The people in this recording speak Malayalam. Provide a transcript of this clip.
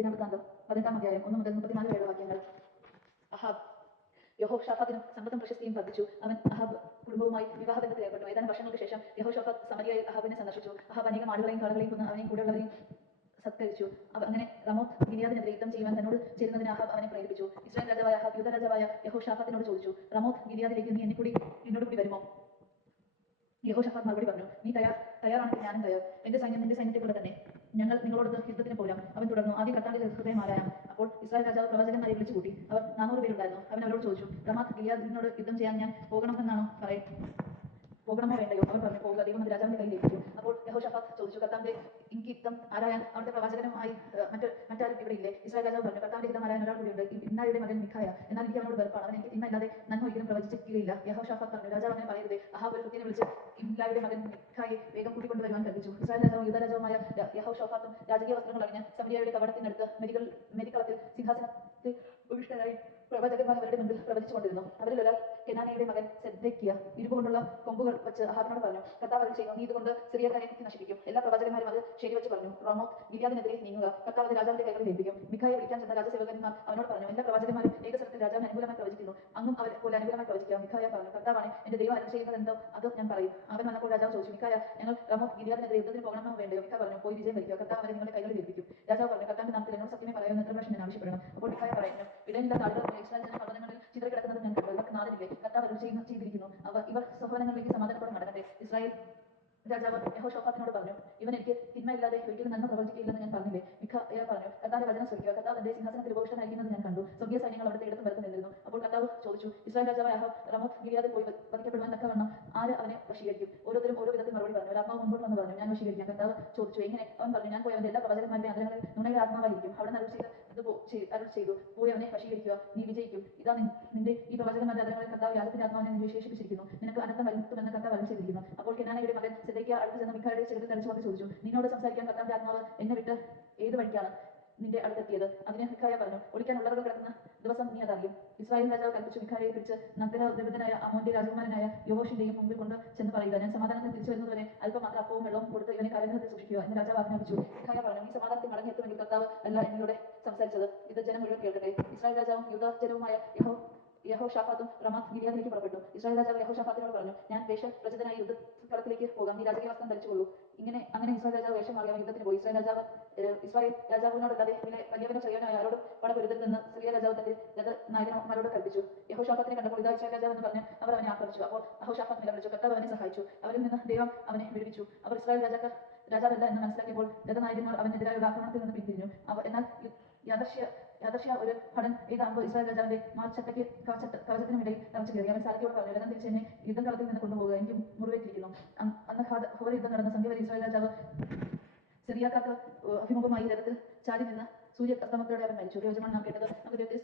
ദിനവൃത്താന്തം 18-ാം അധ്യായം 1 മുതൽ 34 വരെയുള്ള വാക്യങ്ങൾ. അഹാബ് യഹോഷാഫാത്തിനും സമ്പത്തും പ്രശസ്തിയും വർദ്ധിച്ചു. അവൻ അഹാബ് കുടുംബവുമായി വിവാഹബന്ധത്തിൽ ഏർപ്പെട്ടു. ഏതാനും വർഷങ്ങൾക്ക് ശേഷം യഹോഷാഫാത്ത് സമരിയയിൽ അഹാബിനെ സന്ദർശിച്ചു. അഹാബ് അനേകം ആടുകളെയും കാളകളെയും കൊന്ന് അവനെയും കൂടെയുള്ളവരെയും സത്കരിച്ചു. അങ്ങനെ റമോത്ത് ഗിലിയാദിനെതിരെ യുദ്ധം ചെയ്യുവാൻ തന്നോട് ചേരുന്നതിന് അഹാബ് അവനെ പ്രേരിപ്പിച്ചു. ഇസ്രായേൽ രാജാവായ അഹാബ് യൂദാ രാജാവായ യഹോഷാഫാത്തിനോട് ചോദിച്ചു, റമോത്ത് ഗിലിയാദിലേക്ക് നീ എന്നോട് കൂടി വരുമോ? യഹോഷാഫാത്ത് മറുപടി പറഞ്ഞു, നീ തയ്യാറാണെങ്കിൽ ഞാനും തയ്യാർ. എന്റെ സൈന്യം നിന്റെ സൈന്യത്തെ പോലെ തന്നെ. ഞങ്ങൾ നിങ്ങളോട് യുദ്ധത്തിന് പോരാം. അവൻ തുടർന്നു, ആദ്യം കർത്താവിന്റെ ഹൃദയം ആരായാം. അപ്പോൾ ഇസ്രായേൽ രാജാവ് പ്രവാചകന്മാരെ വിളിച്ചു കൂട്ടി. അവർ 400 പേരുണ്ടായിരുന്നു. അവൻ അവരോട് ചോദിച്ചു, റമാത്ത് ഗിലിയാദിനോട് യുദ്ധം ചെയ്യാൻ ഞാൻ പോകണമോ വേണ്ടയോ? അവർ പറഞ്ഞു, പോകുക, ദൈവം അത് രാജാവിന്റെ കയ്യിൽ ഏൽപ്പിച്ചു. അപ്പോൾ യഹോഷാഫാത്ത് ചോദിച്ചു, കർത്താവിന്റെ ഇംഗിത്തം ആരായാൻ അവിടുത്തെ പ്രവാചകനുമായി മറ്റാരും ഇവിടെ ഇല്ലേ? ഇസ്രായേൽ രാജാവ് പറഞ്ഞു, കർത്താവിന്റെ ഹിതം ആരായാൻ ഒരാൾ കൂടിയുണ്ട്, ഇമ്നായുടെ മകൻ മിഖായ. എന്നാൽ എനിക്ക് അവനോട് വെറുപ്പാണ്, അവൻ എനിക്ക് തിന്മ ഇല്ലാതെ നന്മ ഒരിക്കലും പ്രവചിക്കുകയില്ല. യഹോഷാഫാത്ത് പറഞ്ഞു, രാജാവ് അങ്ങനെ പറയരുതേ. അഹാബ് ഒരു ഭൃത്യനെ വിളിച്ച് ഇമ്ലായുടെ മകൻ മിഖായെ വേഗം കൂട്ടിക്കൊണ്ടുവരുവാൻ കൽപ്പിച്ചു. ഇസ്രായേൽ രാജാവും യൂദാ രാജാവുമായ യഹോഷാഫാത്തും രാജകീയ വസ്ത്രങ്ങൾ അണിഞ്ഞ് സമരിയയുടെ കവാടത്തിനടുത്ത് മെരിക്കളത്തിൽ സിംഹാസനത്തിൽ ഉപവിഷ്ടരായി പ്രവാചകന്മാർ അവരുടെ മുൻപിൽ പ്രവചിച്ചുകൊണ്ടിരുന്നു. അവരിൽ ഒരാൾ കെനാനയുടെ മകൻ സെദ്ദേക്കിയ ഇരുമ്പുകൊണ്ടുള്ള കൊമ്പുകൾ വെച്ച് അഹാബിനോട് പറഞ്ഞു, കർത്താവ് അരുളി ചെയ്യുന്നു, നീ ഇതുകൊണ്ട് സിറിയക്കാരെ നശിപ്പിക്കും. എല്ലാ പ്രവാചകന്മാരും അത് ശരിവെച്ച് പറഞ്ഞു, റമോത്ത് ഗിലിയാദിനെതിരെ നീങ്ങുക, കർത്താവ് അത് രാജാവിന്റെ കൈകളിൽ ഏൽപ്പിക്കും. മിഖായെ വിളിക്കാൻ ചെന്ന രാജസേവകന്മാർ അവനോട് പറഞ്ഞു, എല്ലാ പ്രവാചകന്മാരും ഏകസ്വരത്തിൽ രാജാവിന് അനുകൂലമായി പ്രവചിക്കുന്നു, അങ്ങും അവരെ പോലെ അനുകൂലമായി പ്രവചിക്കാം. മിഖായ പറഞ്ഞു, കർത്താവാണ് എന്റെ ദൈവം അരുളി ചെയ്യുന്നതെന്തോ അത് ഞാൻ പറയും. അവൻ വന്നപ്പോൾ രാജാവ് ചോദിച്ചു, മിഖായ, ഞങ്ങൾ റമോത്ത് ഗിലിയാദിനെതിരെ യുദ്ധത്തിന് പോകണമെന്നോ വേണ്ടയോ? മിഖായ പറഞ്ഞു, പോയി വിജയം വരിക്കുക, കർത്താവ് അവരെ നിങ്ങളുടെ കൈകളിൽ ഏൽപ്പിക്കും. രാജാവ് പറഞ്ഞു, കർത്താവിന്റെ നാമത്തിൽ എന്നോട് സത്യമേ പറയാമെന്ന് എത്ര പ്രാവശ്യം ഞാൻ ആവശ്യപ്പെടണം? അപ്പോൾ മിഖായ പറയുന്നു, ഇടയില്ലാത്ത ആളുകൾ പോലെ ഇസ്രായേൽ ജനം പർവ്വതങ്ങളിൽ ചിതറിക്കിടക്കുന്നത് ഞാൻ കണ്ടു. ഇവർക്ക് നാഥനില്ലേ? കർത്താവ് അരുളി ചെയ്തിരിക്കുന്നു, ഇവർ സ്വഭവനങ്ങളിലേക്ക് സമാധാനത്തോടെ മടങ്ങട്ടെ. ഇസ്രായേൽ രാജാവ് യഹോഷാഫാത്തിനോട് പറഞ്ഞു, ഇവൻ എനിക്ക് തിന്മയില്ലാതെ ഒരിക്കലും നന്മ പ്രവചിക്കുകയില്ലെന്ന് ഞാൻ പറഞ്ഞില്ലേ? മിഖായ പറഞ്ഞു, കർത്താവിന്റെ വചനം ശ്രദ്ധിക്കുക, കർത്താവ് തന്റെ സിംഹാസനത്തിൽ ഉപവിഷ്ടനായിരിക്കുന്നത് ഞാൻ കണ്ടു. സ്വർഗീയ സൈന്യങ്ങൾ അവിടുത്തെ ഇടത്തും വലത്തും നിന്നിരുന്നു. അപ്പോൾ കർത്താവ് ചോദിച്ചു, ഇസ്രായേൽ രാജാവായ അഹാബ് റമോത്ത് ഗിലിയാദിൽ പോയി വധിക്കപ്പെടുവാൻ തക്കവണ്ണം ആര് അവനെ വശീകരിക്കും? ഓരോരുത്തരും ഓരോ വിധത്തിൽ മറുപടി പറഞ്ഞു. ഒരു ആത്മാവ് മുൻപോട്ട് വന്ന് പറഞ്ഞു, ഞാൻ വശീകരിക്കാം. കർത്താവ് ചോദിച്ചു, എങ്ങനെ? അവൻ പറഞ്ഞു, ഞാൻ പോയി അവന്റെ എല്ലാ പ്രവാചകന്മാരുടെ അന്തരങ്ങളിൽ നുണയുടെ ആത്മാവായിരിക്കും. അവിടെ അരുൾ ചെയ്തു, പോയി അവനെ വശീകരിക്കുക, നീ വിജയിക്കും. ഇതാ നിന്റെ ഈ പ്രവാചകന്മാരുടെ അന്തരങ്ങളിൽ കർത്താവ് വ്യാജത്തിന്റെ ആത്മാവിനെ നിന്നെ വിശേഷിപ്പിച്ചിരിക്കുന്നു. നിനക്ക് അനർത്ഥം വരുത്തുമെന്ന് കർത്താവ് അരുളി ചെയ്തിരിക്കുന്നു. അപ്പോൾ കെനാനയുടെ മകൻ സെദേക്കിയ അടുത്ത് ചെന്ന് മിഖായുടെ ശിരത്തിൽ തടിച്ചുകൊണ്ട് ചോദിച്ചു, നിന്നോട് സംസാരിക്കാൻ കർത്താവിന്റെ ആത്മാവ് എന്നെ വിട്ട് ഏത് വഴിക്കാണ് നിന്റെ അടുത്തെത്തിയത്? അതിന് മിഖായ പറഞ്ഞു, ഒളിക്കാൻ ഉള്ളവർക്ക് കിടക്കുന്ന ദിവസം നീ അതറിയും. ഇസ്രായേൽ രാജാവ് കൽപ്പിച്ചു, മിഖായയെ പിടിച്ച് നഗരവിരുദ്ധനായ അമോന്റെ രാജകുമാരനായ യോവാഷിന്റെയും മുമ്പിൽ കൊണ്ട് ചെന്ന് പറയുക, ഞാൻ സമാധാനത്തിൽ തിരിച്ചു വരുന്നതുവരെ അല്പം മാത്രം അപ്പവും വെള്ളവും കൊടുത്ത് ഇവനെ കാരാഗൃഹത്തിൽ സൂക്ഷിക്കുക എന്ന് രാജാവ് ആജ്ഞാപിച്ചു. മിഖായ പറഞ്ഞു, നീ സമാധാനത്തിൽ മടങ്ങിയെത്തുമെങ്കിൽ കർത്താവ് അല്ല എന്നോട് സംസാരിച്ചത്. ഇത് ജനം മുഴുവൻ കേൾക്കട്ടെ. ഇസ്രായേൽ രാജാവും യൂദാ ജനവുമായ യഹോഷാഫാത്തും റമാത്ത് ഗിലിയാദിലേക്ക് പുറപ്പെട്ടു. ഇസ്രായേൽ രാജാവ് യഹോഷാഫാത്തിനോട് പറഞ്ഞു, ഞാൻ വേഷപ്രചിതനായി യുദ്ധകളത്തിലേക്ക് പോകാം, നീ രാജകീയ വസ്ത്രം ധരിച്ചുകൊള്ളൂ. അങ്ങനെ ഇസ്രായേൽ രാജാവ് വേഷം മാറി അവൻ യുദ്ധത്തിന് പോയി. ഇസ്രായേൽ രാജാവിനോടല്ലാതെ വലിയവനോ ചെറിയവനോ ആരോടും പടപൊരുതരുതെന്ന് സിറിയ രാജാവ് തന്റെ രഥനായകന്മാരോട് കൽപ്പിച്ചു. യഹോഷാഫാത്തിനെ കണ്ടപ്പോൾ, ഇതാ ഇസ്രായേൽ രാജാവ് എന്ന് പറഞ്ഞ് അവർ അവനെ ആക്രമിച്ചു. അപ്പോൾ യഹോഷാഫാത്ത് നിലവിളിച്ചു, കർത്താവ് അവനെ സഹായിച്ചു, അവരിൽ നിന്ന് ദൈവം അവനെ വിടുവിച്ചു. അവർ ഇസ്രായേൽ രാജാവല്ല എന്ന് മനസ്സിലാക്കിയപ്പോൾ രഥനായകന്മാർ അവനെതിരായുള്ള ആക്രമണത്തിൽ നിന്ന് പിന്തിരിഞ്ഞു. എന്നാൽ യാദർശ്യ ഒരു ഭടൻ എഴുതാകുമ്പോൾ ഇസ്രായേൽ രാജാവിന്റെ മാർച്ചട്ടയ്ക്ക് കവചത്തിനുമിടയിൽ തറച്ചു കയറി. അവൻ സാരഥിയോട് പറഞ്ഞു, രഥം തിരിച്ച് എന്നെ യുദ്ധകളത്തിൽ നിന്ന് കൊണ്ടുപോകുക, എനിക്ക് മുറിവേറ്റിരിക്കുന്നു. അന്ന് ഹോർ യുദ്ധം നടന്ന സന്ധ്യ വരെ ഇസ്രായേൽ രാജാവ് സിറിയാക്കാർക്ക് അഭിമുഖമായി രഥത്തിൽ ചാടി നിന്ന് സൂര്യാസ്തമനത്തോടെ അവൻ മരിച്ചു. യോജമാൻ നാം കേട്ടത് നമുക്ക് ദൈവത്തെ